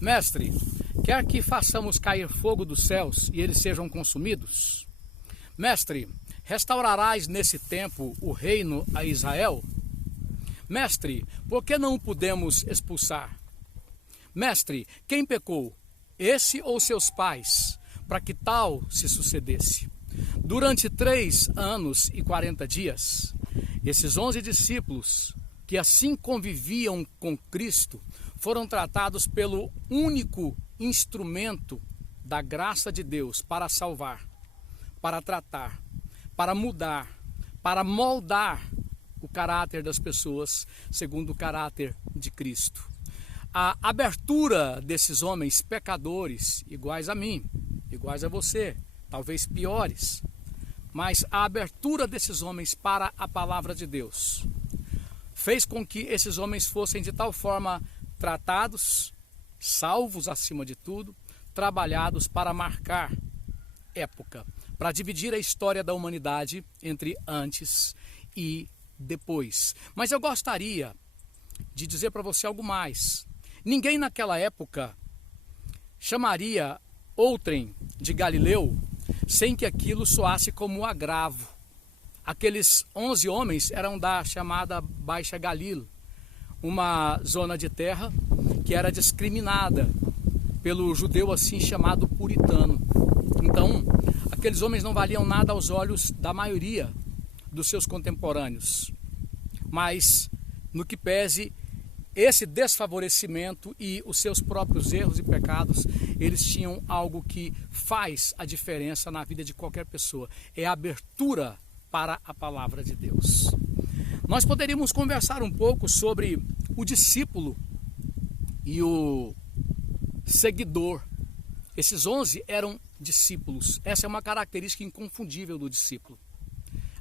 Mestre, quer que façamos cair fogo dos céus e eles sejam consumidos? Mestre, restaurarás nesse tempo o reino a Israel? Mestre, por que não o podemos expulsar? Mestre, quem pecou, esse ou seus pais, para que tal se sucedesse? Durante 3 anos e 40 dias, esses 11 discípulos, que assim conviviam com Cristo, foram tratados pelo único instrumento da graça de Deus para salvar, para tratar, para mudar, para moldar o caráter das pessoas segundo o caráter de Cristo. A abertura desses homens pecadores, iguais a mim, iguais a você, talvez piores, mas a abertura desses homens para a palavra de Deus fez com que esses homens fossem de tal forma tratados, salvos acima de tudo, trabalhados para marcar época, para dividir a história da humanidade entre antes e depois. Mas eu gostaria de dizer para você algo mais. Ninguém naquela época chamaria outrem de Galileu sem que aquilo soasse como um agravo. Aqueles 11 homens eram da chamada Baixa Galilã, uma zona de terra que era discriminada pelo judeu assim chamado puritano. Então, aqueles homens não valiam nada aos olhos da maioria dos seus contemporâneos. Mas, no que pese esse desfavorecimento e os seus próprios erros e pecados, eles tinham algo que faz a diferença na vida de qualquer pessoa. É a abertura para a palavra de Deus. Nós poderíamos conversar um pouco sobre o discípulo e o seguidor. Esses 11 eram discípulos. Essa é uma característica inconfundível do discípulo.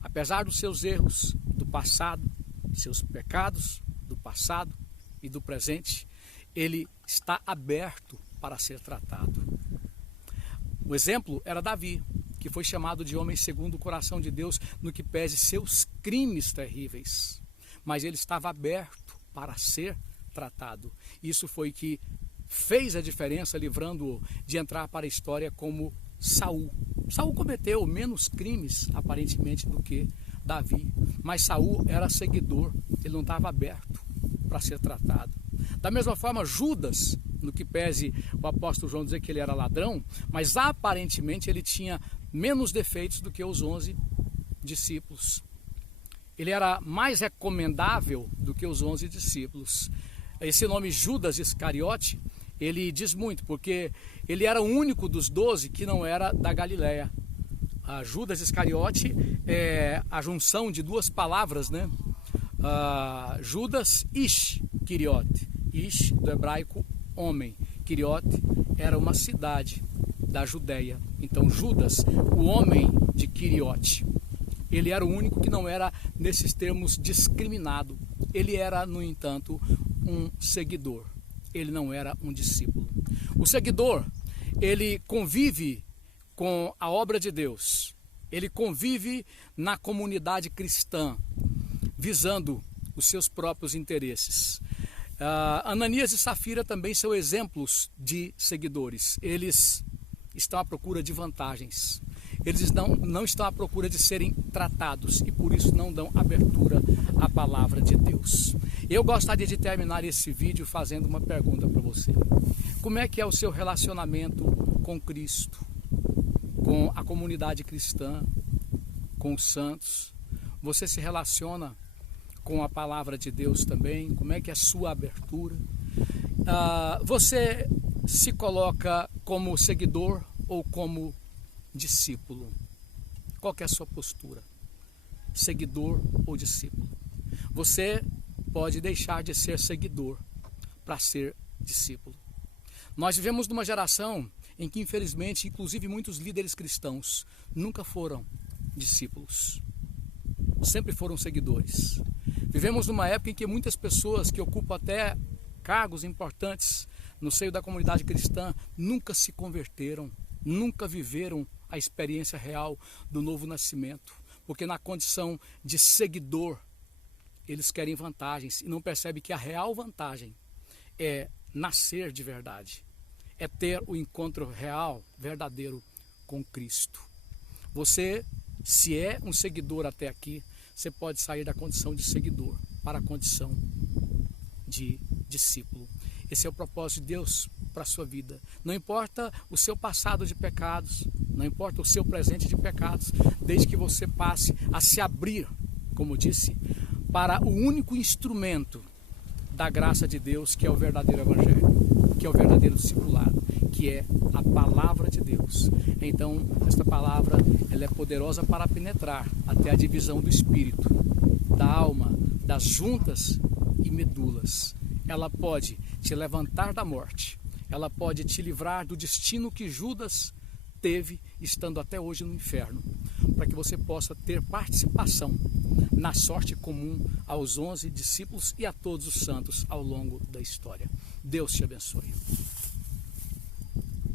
Apesar dos seus erros do passado, seus pecados do passado e do presente, ele está aberto para ser tratado. O exemplo era Davi, que foi chamado de homem segundo o coração de Deus no que pese seus crimes terríveis. Mas ele estava aberto para ser tratado. Isso foi que fez a diferença, livrando-o de entrar para a história como Saul. Saul cometeu menos crimes, aparentemente, do que Davi. Mas Saul era seguidor, ele não estava aberto para ser tratado. Da mesma forma, Judas, no que pese o apóstolo João dizer que ele era ladrão, mas aparentemente ele tinha menos defeitos do que os 11 discípulos. Ele era mais recomendável do que os 11 discípulos. Esse nome Judas Iscariote, ele diz muito, porque ele era o único dos 12 que não era da Galileia. A Judas Iscariote é a junção de duas palavras, né? Judas Ish Quiriote. Ish, do hebraico, homem. Quiriote era uma cidade da Judéia. Então Judas, o homem de Quiriote, ele era o único que não era, nesses termos, discriminado. Ele era, no entanto, um seguidor. Ele não era um discípulo. O seguidor, ele convive com a obra de Deus. Ele convive na comunidade cristã, visando os seus próprios interesses. Ananias e Safira também são exemplos de seguidores. Eles estão à procura de vantagens. Eles não estão à procura de serem tratados e por isso não dão abertura à palavra de Deus. Eu gostaria de terminar esse vídeo fazendo uma pergunta para você. Como é que é o seu relacionamento com Cristo, com a comunidade cristã, com os santos? Você se relaciona com a palavra de Deus também? Como é que é a sua abertura? Você se coloca como seguidor ou como discípulo? Qual que é a sua postura? Seguidor ou discípulo? Você pode deixar de ser seguidor para ser discípulo. Nós vivemos numa geração em que, infelizmente, inclusive muitos líderes cristãos nunca foram discípulos. Sempre foram seguidores. Vivemos numa época em que muitas pessoas que ocupam até cargos importantes no seio da comunidade cristã nunca se converteram, nunca viveram a experiência real do novo nascimento, porque na condição de seguidor eles querem vantagens e não percebem que a real vantagem é nascer de verdade, é ter o encontro real, verdadeiro com Cristo. Você, se é um seguidor até aqui, você pode sair da condição de seguidor para a condição de discípulo. Esse é o propósito de Deus para a sua vida. Não importa o seu passado de pecados, não importa o seu presente de pecados, desde que você passe a se abrir, como disse, para o único instrumento da graça de Deus, que é o verdadeiro evangelho, que é o verdadeiro discipulado, que é a palavra de Deus. Então, esta palavra, ela é poderosa para penetrar até a divisão do espírito, da alma, das juntas e medulas. Ela pode te levantar da morte, ela pode te livrar do destino que Judas teve, estando até hoje no inferno, para que você possa ter participação na sorte comum aos 11 discípulos e a todos os santos ao longo da história. Deus te abençoe.